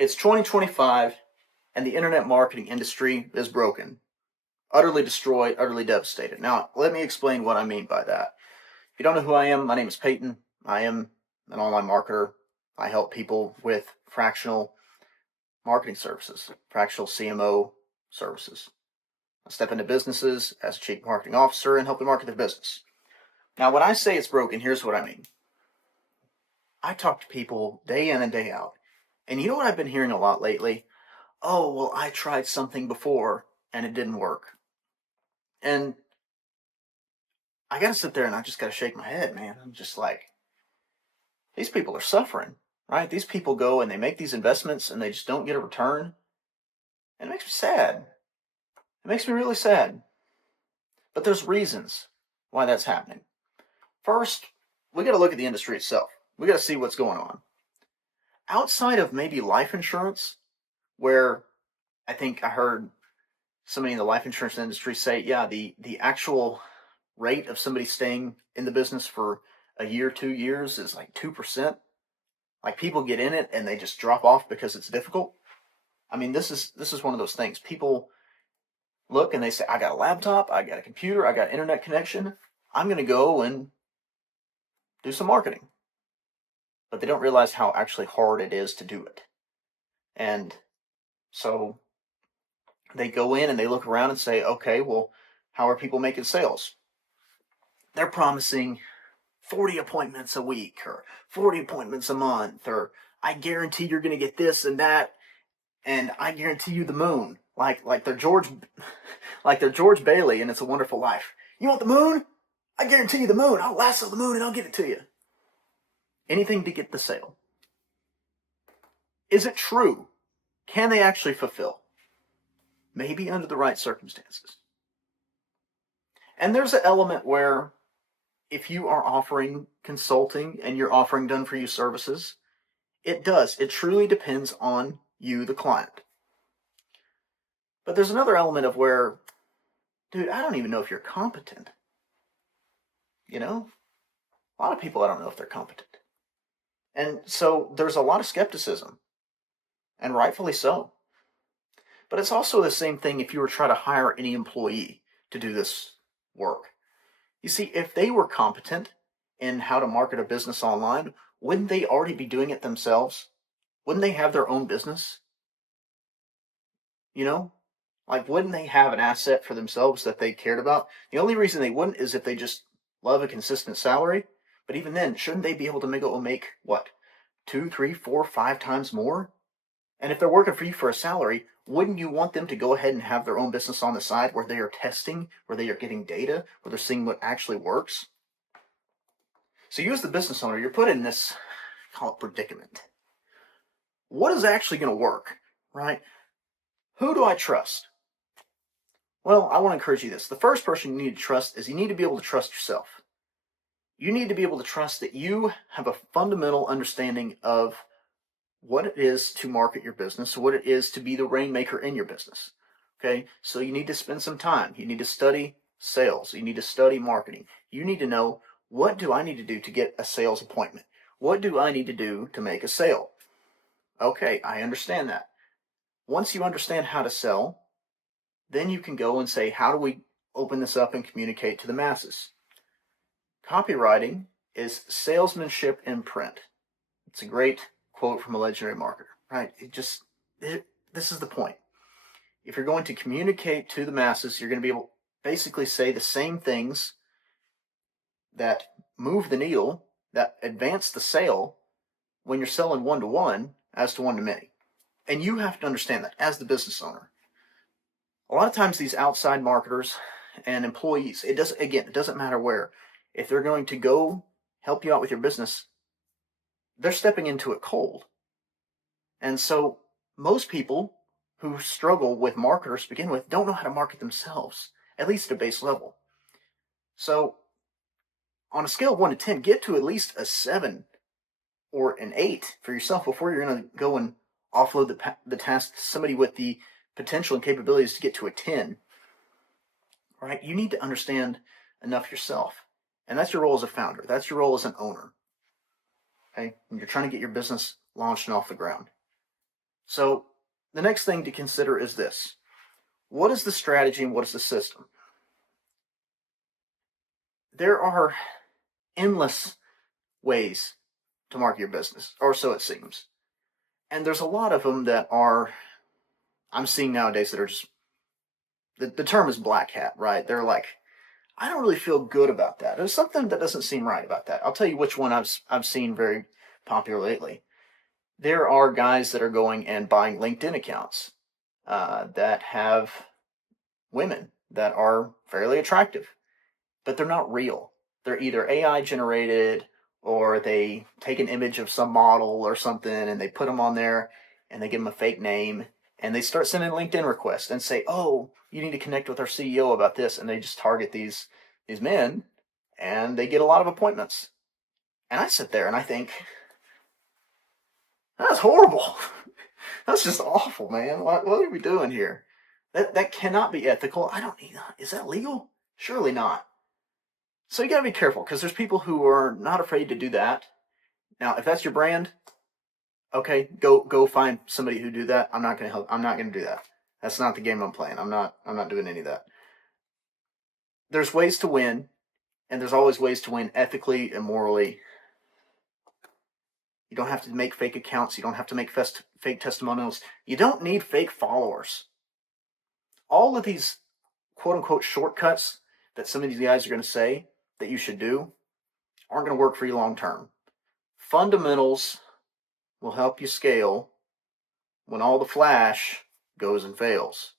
It's 2025, and the internet marketing industry is broken, utterly destroyed, utterly devastated. Now, let me explain what I mean by that. If you don't know who I am, my name is Payton. I am an online marketer. I help people with fractional marketing services, fractional CMO services. I step into businesses as a chief marketing officer and help them market their business. Now, when I say it's broken, here's what I mean. I talk to people day in and day out. And you know what I've been hearing a lot lately? Oh, well, I tried something before and it didn't work. And I got to sit there and I just got to shake my head, man. I'm just like, these people are suffering, right? These people go and they make these investments and they just don't get a return. And it makes me sad. It makes me really sad. But there's reasons why that's happening. First, we got to look at the industry itself. We got to see what's going on. Outside of maybe life insurance, where I think I heard somebody in the life insurance industry say, yeah, the actual rate of somebody staying in the business for a year, 2 years is like 2%. Like people get in it and they just drop off because it's difficult. I mean, this is one of those things. People look and they say, I got a laptop, I got a computer, I got internet connection. I'm going to go and do some marketing. But they don't realize how actually hard it is to do it. And so they go in and they look around and say, okay, well, how are people making sales? They're promising 40 appointments a week or 40 appointments a month, or I guarantee you're going to get this and that, and I guarantee you the moon. Like they're George Bailey and It's a Wonderful Life. You want the moon? I guarantee you the moon. I'll lasso the moon and I'll give it to you. Anything to get the sale. Is it true? Can they actually fulfill? Maybe under the right circumstances. And there's an element where if you are offering consulting and you're offering done-for-you services, it truly depends on you, the client. But there's another element of where, dude, I don't even know if you're competent. You know? A lot of people, I don't know if they're competent. And so there's a lot of skepticism, and rightfully so. But it's also the same thing if you were trying to hire any employee to do this work. You see, if they were competent in how to market a business online, wouldn't they already be doing it themselves? Wouldn't they have their own business? You know? Like, wouldn't they have an asset for themselves that they cared about? The only reason they wouldn't is if they just love a consistent salary. But even then, shouldn't they be able to make what? 2, 3, 4, 5 times more? And if they're working for you for a salary, wouldn't you want them to go ahead and have their own business on the side where they are testing, where they are getting data, where they're seeing what actually works? So you as the business owner, you're put in this, call it predicament. What is actually going to work, right? Who do I trust? Well, I want to encourage you this. The first person you need to trust is you need to be able to trust yourself. You need to be able to trust that you have a fundamental understanding of what it is to market your business, what it is to be the rainmaker in your business. Okay, so you need to spend some time. You need to study sales. You need to study marketing. You need to know, what do I need to do to get a sales appointment? What do I need to do to make a sale? Okay, I understand that. Once you understand how to sell, then you can go and say, how do we open this up and communicate to the masses? Copywriting is salesmanship in print. It's a great quote from a legendary marketer, right? This is the point. If you're going to communicate to the masses, you're going to be able to basically say the same things that move the needle, that advance the sale when you're selling one-to-one as to one-to-many. And you have to understand that as the business owner. A lot of times these outside marketers and employees, it doesn't matter where. If they're going to go help you out with your business, they're stepping into it cold. And so most people who struggle with marketers to begin with don't know how to market themselves, at least at a base level. So on a scale of 1 to 10, get to at least a 7 or an 8 for yourself before you're going to go and offload the task to somebody with the potential and capabilities to get to a 10. Right? You need to understand enough yourself. And that's your role as a founder. That's your role as an owner. Okay? When you're trying to get your business launched and off the ground. So the next thing to consider is this. What is the strategy and what is the system? There are endless ways to market your business, or so it seems. And there's a lot of them that I'm seeing nowadays that are just, the term is black hat, right? They're like, I don't really feel good about that. There's something that doesn't seem right about that. I'll tell you which one I've seen very popular lately. There are guys that are going and buying LinkedIn accounts that have women that are fairly attractive, but they're not real. They're either AI generated or they take an image of some model or something and they put them on there and they give them a fake name and they start sending LinkedIn requests and say, "Oh, you need to connect with our CEO about this," and they just target these men and they get a lot of appointments. And I sit there and I think, that's horrible. That's just awful, man. What are we doing here? That cannot be ethical. I don't need that. Is that legal? Surely not. So you got to be careful because there's people who are not afraid to do that. Now, if that's your brand, okay, go find somebody who do that. I'm not going to help. I'm not going to do that. That's not the game I'm playing. I'm not doing any of that. There's ways to win, and there's always ways to win ethically and morally. You don't have to make fake accounts. You don't have to make fake testimonials. You don't need fake followers. All of these quote unquote shortcuts that some of these guys are going to say that you should do aren't going to work for you long term. Fundamentals will help you scale when all the flash goes and fails.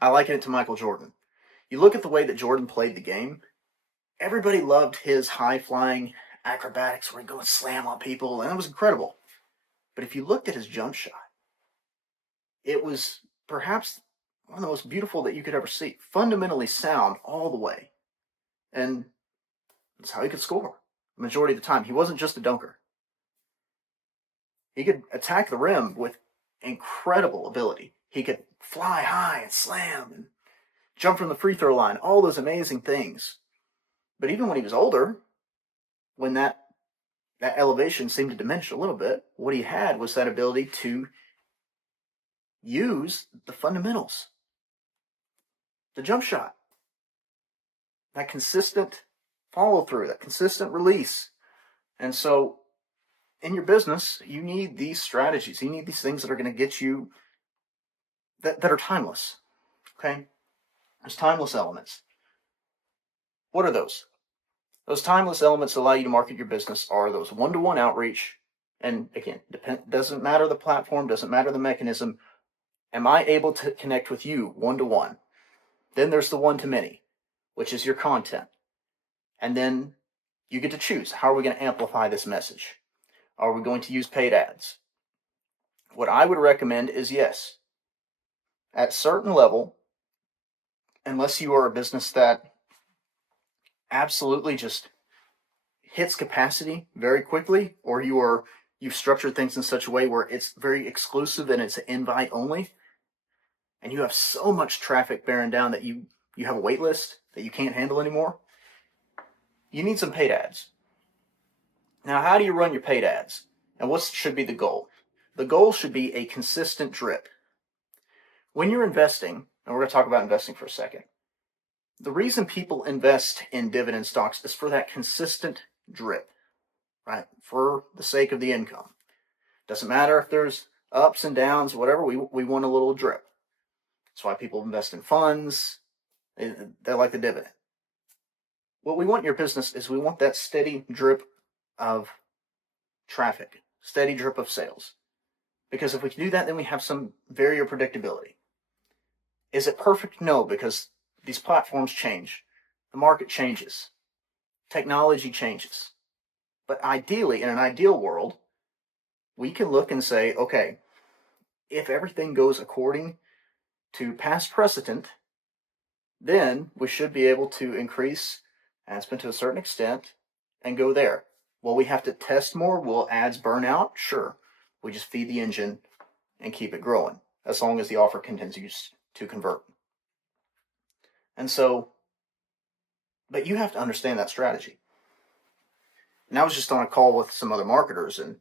I liken it to Michael Jordan. You look at the way that Jordan played the game, everybody loved his high-flying acrobatics where he'd go and slam on people, and it was incredible. But if you looked at his jump shot, it was perhaps one of the most beautiful that you could ever see. Fundamentally sound all the way. And that's how he could score the majority of the time. He wasn't just a dunker. He could attack the rim with incredible ability. He could fly high and slam and jump from the free throw line, all those amazing things. But even when he was older, when that elevation seemed to diminish a little bit, what he had was that ability to use the fundamentals. The jump shot, that consistent follow through, that consistent release. And so in your business, you need these strategies. You need these things that are going to get you, that are timeless. Okay? There's timeless elements. What are those? Those timeless elements that allow you to market your business are those one-to-one outreach. And again, doesn't matter the platform, doesn't matter the mechanism. Am I able to connect with you one-to-one? Then there's the one-to-many, which is your content. And then you get to choose. How are we going to amplify this message? Are we going to use paid ads? What I would recommend is yes. At a certain level, unless you are a business that absolutely just hits capacity very quickly, or you've structured things in such a way where it's very exclusive and it's an invite only, and you have so much traffic bearing down that you have a wait list that you can't handle anymore, you need some paid ads. Now, how do you run your paid ads? And what should be the goal? The goal should be a consistent drip. When you're investing, and we're going to talk about investing for a second, the reason people invest in dividend stocks is for that consistent drip, right? For the sake of the income. Doesn't matter if there's ups and downs, whatever, we want a little drip. That's why people invest in funds. They like the dividend. What we want in your business is we want that steady drip of traffic, steady drip of sales. Because if we can do that, then we have some variable predictability. Is it perfect? No, because these platforms change. The market changes. Technology changes. But ideally, in an ideal world, we can look and say, okay, if everything goes according to past precedent, then we should be able to increase ad spend to a certain extent and go there. Will we have to test more? Will ads burn out? Sure. We just feed the engine and keep it growing as long as the offer continues to convert. And so, but you have to understand that strategy. And I was just on a call with some other marketers, and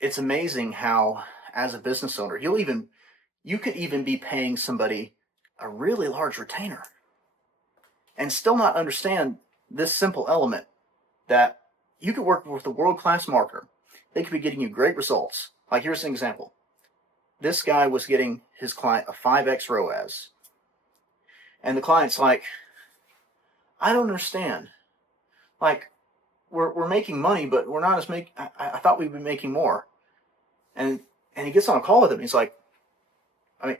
it's amazing how, as a business owner, you could even be paying somebody a really large retainer and still not understand this simple element that you could work with a world-class marketer. They could be getting you great results. Like, here's an example. This guy was getting his client a 5x ROAS. And the client's like, I don't understand. Like, we're making money, but we're not I thought we'd be making more. And he gets on a call with him. He's like, I mean,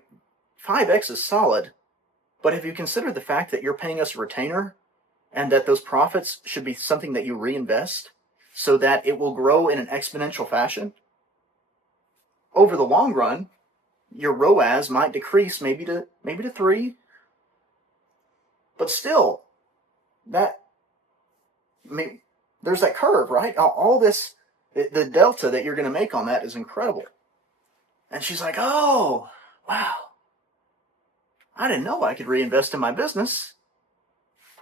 5x is solid, but have you considered the fact that you're paying us a retainer and that those profits should be something that you reinvest so that it will grow in an exponential fashion? Over the long run, your ROAS might decrease maybe to 3, but still, there's that curve, right? All this, the delta that you're going to make on that is incredible. And she's like, oh, wow, I didn't know I could reinvest in my business.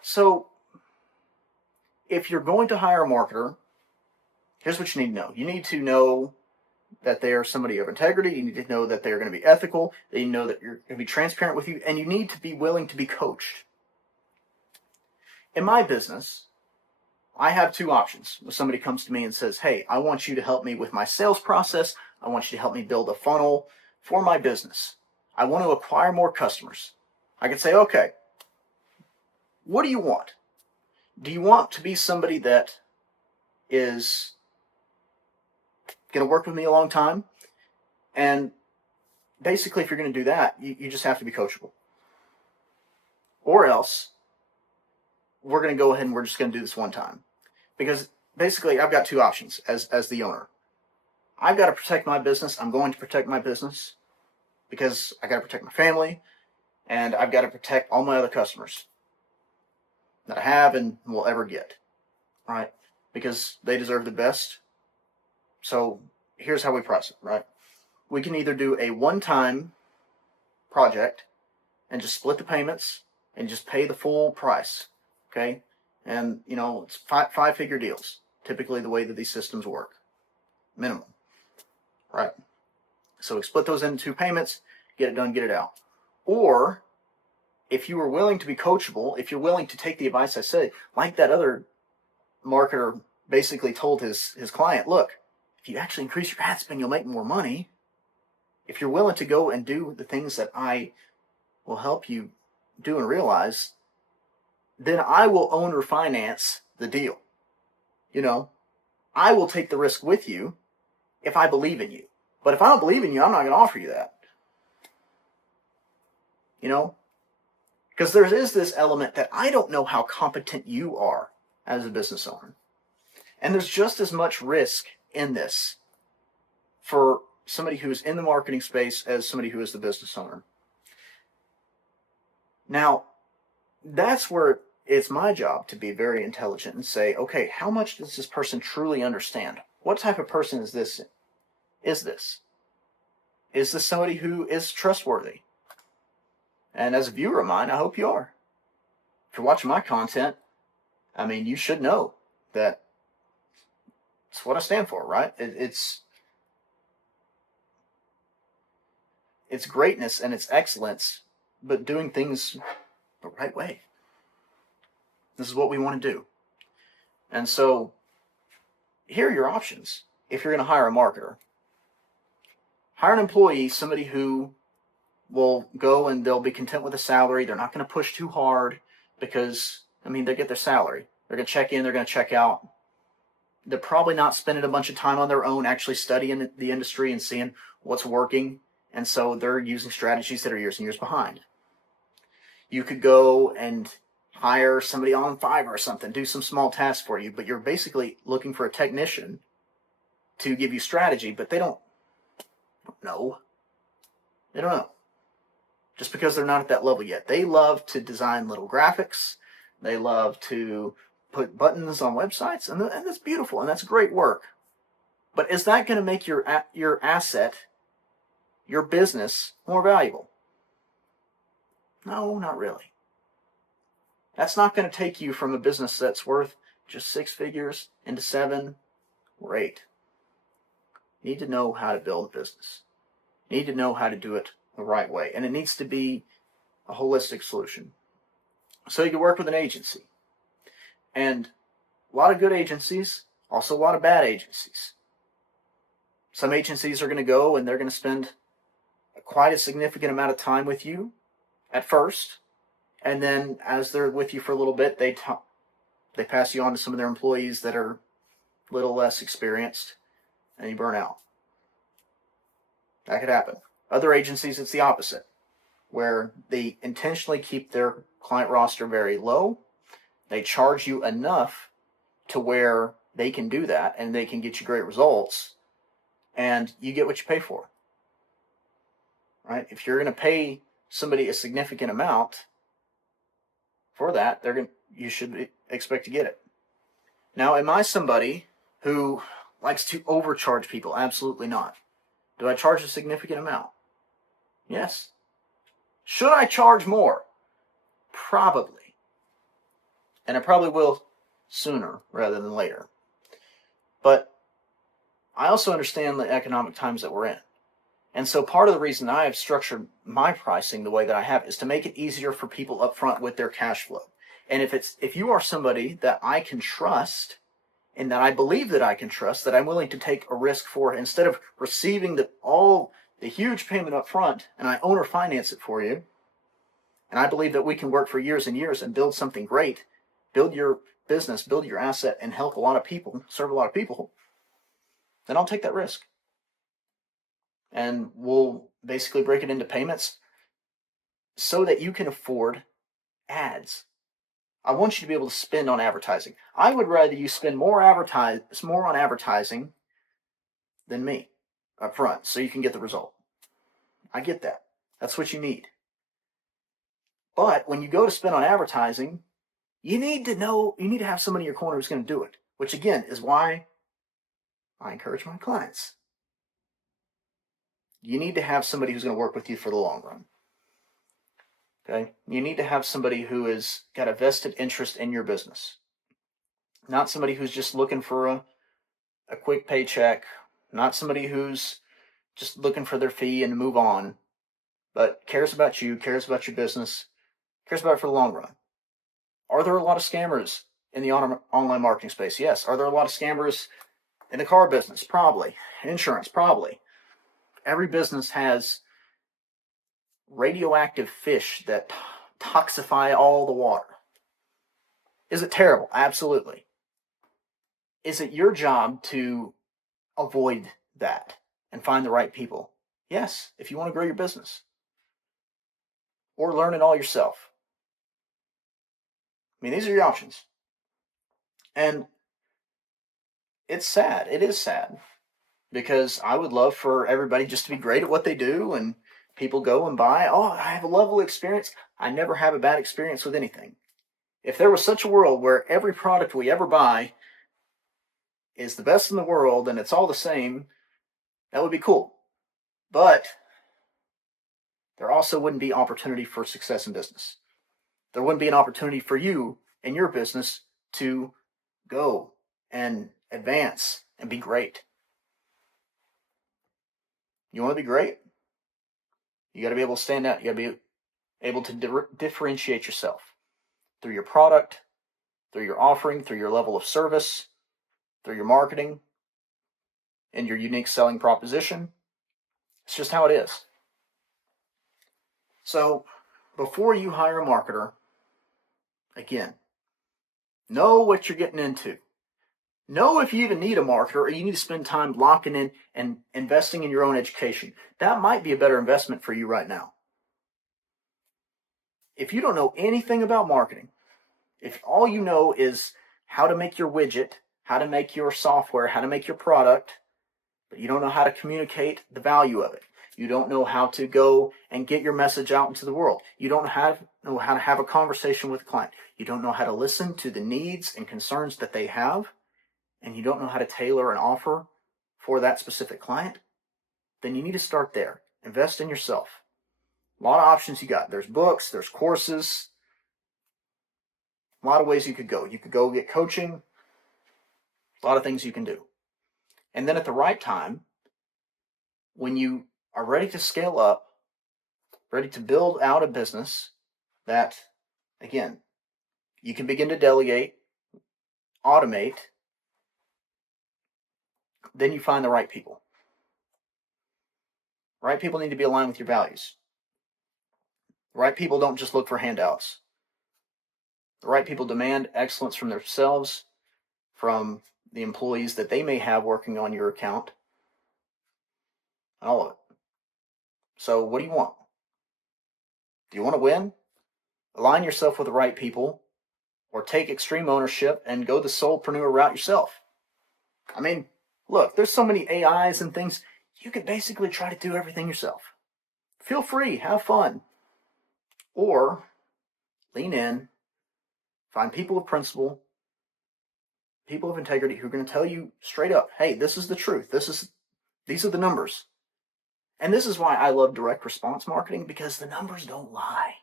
So if you're going to hire a marketer, here's what you need to know. You need to know that they are somebody of integrity. You need to know that they're going to be ethical. They know that you're going to be transparent with you, and you need to be willing to be coached. In my business, I have 2 options. When somebody comes to me and says, hey, I want you to help me with my sales process. I want you to help me build a funnel for my business. I want to acquire more customers. I can say, okay, what do you want? Do you want to be somebody that is going to work with me a long time? And basically, if you're going to do that, you just have to be coachable. Or else, we're going to go ahead and we're just going to do this one time. Because basically, I've got 2 options as the owner. I've got to protect my business. I'm going to protect my business because I got to protect my family, and I've got to protect all my other customers that I have and will ever get, right? Because they deserve the best. So here's how we price it, right? We can either do a one-time project and just split the payments and just pay the full price, okay? And, it's 5-figure deals, typically the way that these systems work, minimum, right? So we split those into 2 payments, get it done, get it out. Or if you are willing to be coachable, if you're willing to take the advice I said, like that other marketer basically told his client, look, if you actually increase your ad spend, you'll make more money. If you're willing to go and do the things that I will help you do and realize, then I will own or finance the deal. I will take the risk with you if I believe in you. But if I don't believe in you, I'm not going to offer you that. Because there is this element that I don't know how competent you are as a business owner. And there's just as much risk in this for somebody who is in the marketing space as somebody who is the business owner. Now, that's where it's my job to be very intelligent and say, okay, how much does this person truly understand? What type of person is this? Is this somebody who is trustworthy? And as a viewer of mine, I hope you are. If you're watching my content, you should know that it's what I stand for, right? It's greatness and it's excellence, but doing things the right way. This is what we want to do. And so here are your options if you're going to hire a marketer. Hire an employee, somebody who will go and they'll be content with a salary. They're not going to push too hard because, they get their salary. They're going to check in, they're going to check out. They're probably not spending a bunch of time on their own actually studying the industry and seeing what's working. And so they're using strategies that are years and years behind. You could go and hire somebody on Fiverr or something, do some small tasks for you, but you're basically looking for a technician to give you strategy, but they don't know. They don't know. Just because they're not at that level yet. They love to design little graphics. They love to put buttons on websites, and that's beautiful, and that's great work. But is that going to make your asset, your business, more valuable? No, not really. That's not going to take you from a business that's worth just 6 figures into 7 or 8. You need to know how to build a business. You need to know how to do it the right way. And it needs to be a holistic solution. So you can work with an agency. And a lot of good agencies, also a lot of bad agencies. Some agencies are going to go and they're going to spend quite a significant amount of time with you at first. And then as they're with you for a little bit, they pass you on to some of their employees that are a little less experienced, and you burn out. That could happen. Other agencies, it's the opposite, where they intentionally keep their client roster very low. They charge you enough to where they can do that and they can get you great results, and you get what you pay for. Right? If you're going to pay somebody a significant amount for that, you should expect to get it. Now, am I somebody who likes to overcharge people? Absolutely not. Do I charge a significant amount? Yes. Should I charge more? Probably. And I probably will sooner rather than later. But I also understand the economic times that we're in. And so part of the reason I have structured my pricing the way that I have is to make it easier for people up front with their cash flow. And if you are somebody that I can trust and that I believe that I can trust, that I'm willing to take a risk for, instead of receiving all the huge payment up front, and I owner finance it for you, and I believe that we can work for years and years and build something great, build your business, build your asset, and help a lot of people, serve a lot of people, then I'll take that risk. And we'll basically break it into payments so that you can afford ads. I want you to be able to spend on advertising. I would rather you spend more on advertising than me up front so you can get the result. I get that. That's what you need. But when you go to spend on advertising, you need to have somebody in your corner who's going to do it, which again is why I encourage my clients. You need to have somebody who's going to work with you for the long run. Okay? You need to have somebody who has got a vested interest in your business. Not somebody who's just looking for a quick paycheck, not somebody who's just looking for their fee and move on, but cares about you, cares about your business, cares about it for the long run. Are there a lot of scammers in the online marketing space? Yes. Are there a lot of scammers in the car business? Probably. Insurance? Probably. Every business has radioactive fish that toxify all the water. Is it terrible? Absolutely. Is it your job to avoid that and find the right people? Yes, if you want to grow your business. Or learn it all yourself. I mean, these are your options. And it's sad. It is sad. Because I would love for everybody just to be great at what they do, and people go and buy. Oh, I have a lovely experience. I never have a bad experience with anything. If there was such a world where every product we ever buy is the best in the world and it's all the same, that would be cool. But there also wouldn't be opportunity for success in business. There wouldn't be an opportunity for you and your business to go and advance and be great. You want to be great? You got to be able to stand out. You got to be able to differentiate yourself through your product, through your offering, through your level of service, through your marketing, and your unique selling proposition. It's just how it is. So, before you hire a marketer, again, know what you're getting into. Know if you even need a marketer or you need to spend time locking in and investing in your own education. That might be a better investment for you right now. If you don't know anything about marketing, if all you know is how to make your widget, how to make your software, how to make your product, but you don't know how to communicate the value of it. You don't know how to go and get your message out into the world. You don't know how to have a conversation with a client. You don't know how to listen to the needs and concerns that they have, and you don't know how to tailor an offer for that specific client, then you need to start there. Invest in yourself. A lot of options you got. There's books, there's courses, a lot of ways you could go. You could go get coaching, a lot of things you can do. And then at the right time, when you are ready to scale up, ready to build out a business that, again, you can begin to delegate, automate, then you find the right people. Right people need to be aligned with your values. The right people don't just look for handouts. The right people demand excellence from themselves, from the employees that they may have working on your account, and all of it. So what do you want? Do you want to win? Align yourself with the right people, or take extreme ownership and go the solopreneur route yourself. I mean, look, there's so many AIs and things. You could basically try to do everything yourself. Feel free, have fun. Or lean in, find people of principle, people of integrity who are going to tell you straight up, hey, this is the truth. These are the numbers. And this is why I love direct response marketing, because the numbers don't lie.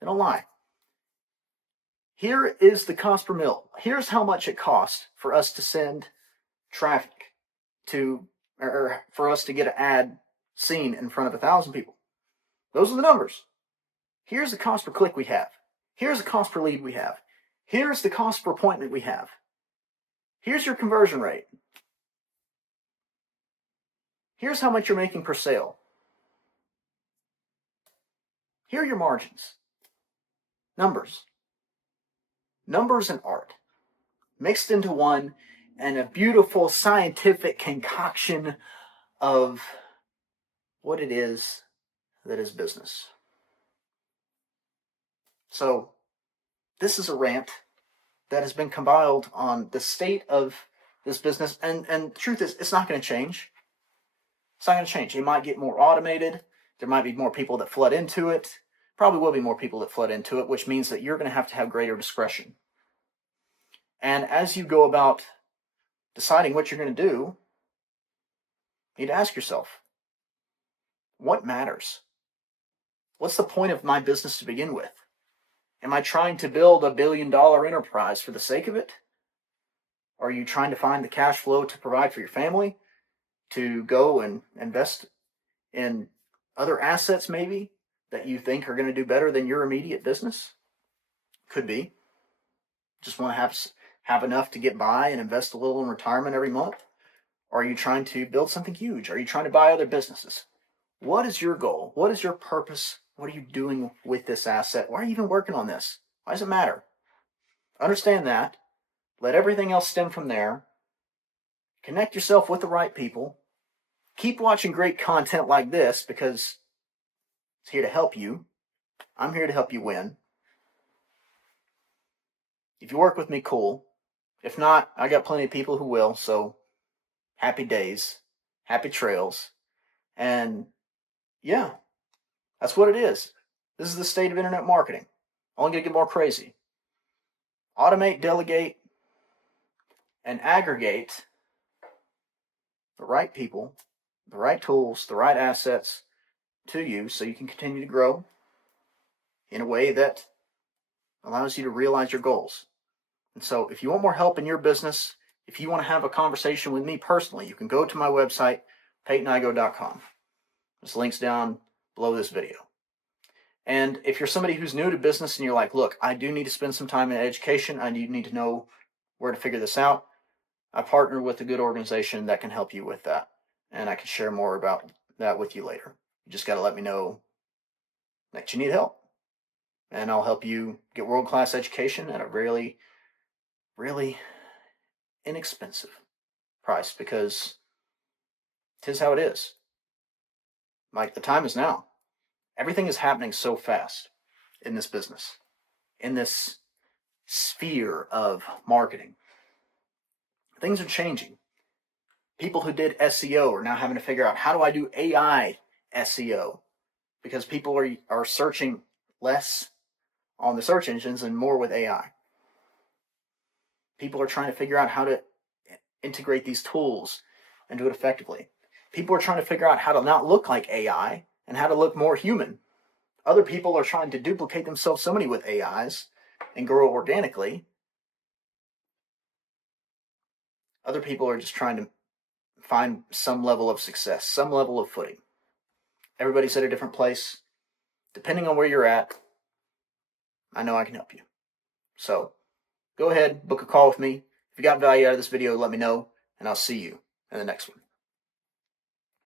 They don't lie. Here is the cost per mil. Here's how much it costs for us to send traffic to, or for us to get an ad seen in front of 1,000 people. Those are the numbers. Here's the cost per click we have. Here's the cost per lead we have. Here's the cost per appointment we have. Here's your conversion rate. Here's how much you're making per sale. Here are your margins. Numbers. Numbers and art mixed into one, and a beautiful scientific concoction of what it is that is business. So this is a rant that has been compiled on the state of this business, and the truth is, it's not going to change. It's not going to change. It might get more automated. There might be more people that flood into it. Probably will be more people that flood into it, which means that you're going to have greater discretion. And as you go about deciding what you're going to do, you need to ask yourself, what matters? What's the point of my business to begin with? Am I trying to build $1 billion enterprise for the sake of it? Are you trying to find the cash flow to provide for your family? To go and invest in other assets maybe that you think are going to do better than your immediate business? Could be. Just want to have enough to get by and invest a little in retirement every month? Or are you trying to build something huge? Are you trying to buy other businesses? What is your goal? What is your purpose? What are you doing with this asset? Why are you even working on this? Why does it matter? Understand that. Let everything else stem from there. Connect yourself with the right people. Keep watching great content like this, because it's here to help you. I'm here to help you win. If you work with me, cool. If not, I got plenty of people who will, so happy days, happy trails. And yeah, that's what it is. This is the state of internet marketing. Only going to get more crazy. Automate, delegate, and aggregate the right people, the right tools, the right assets to you so you can continue to grow in a way that allows you to realize your goals. And so if you want more help in your business, if you want to have a conversation with me personally, you can go to my website, PaytonIgo.com. There's links down below this video. And if you're somebody who's new to business and you're like, look, I do need to spend some time in education, I need to know where to figure this out, I partner with a good organization that can help you with that. And I can share more about that with you later. You just got to let me know that you need help. And I'll help you get world-class education at a really, really inexpensive price, because 'tis how it is. Like, the time is now. Everything is happening so fast in this business, in this sphere of marketing. Things are changing. People who did SEO are now having to figure out, how do I do AI SEO? Because people are searching less on the search engines and more with AI. People are trying to figure out how to integrate these tools and do it effectively. People are trying to figure out how to not look like AI and how to look more human. Other people are trying to duplicate themselves so many with AIs and grow organically. Other people are just trying to find some level of success, some level of footing. Everybody's at a different place. Depending on where you're at, I know I can help you. So go ahead, book a call with me. If you got value out of this video, let me know, and I'll see you in the next one.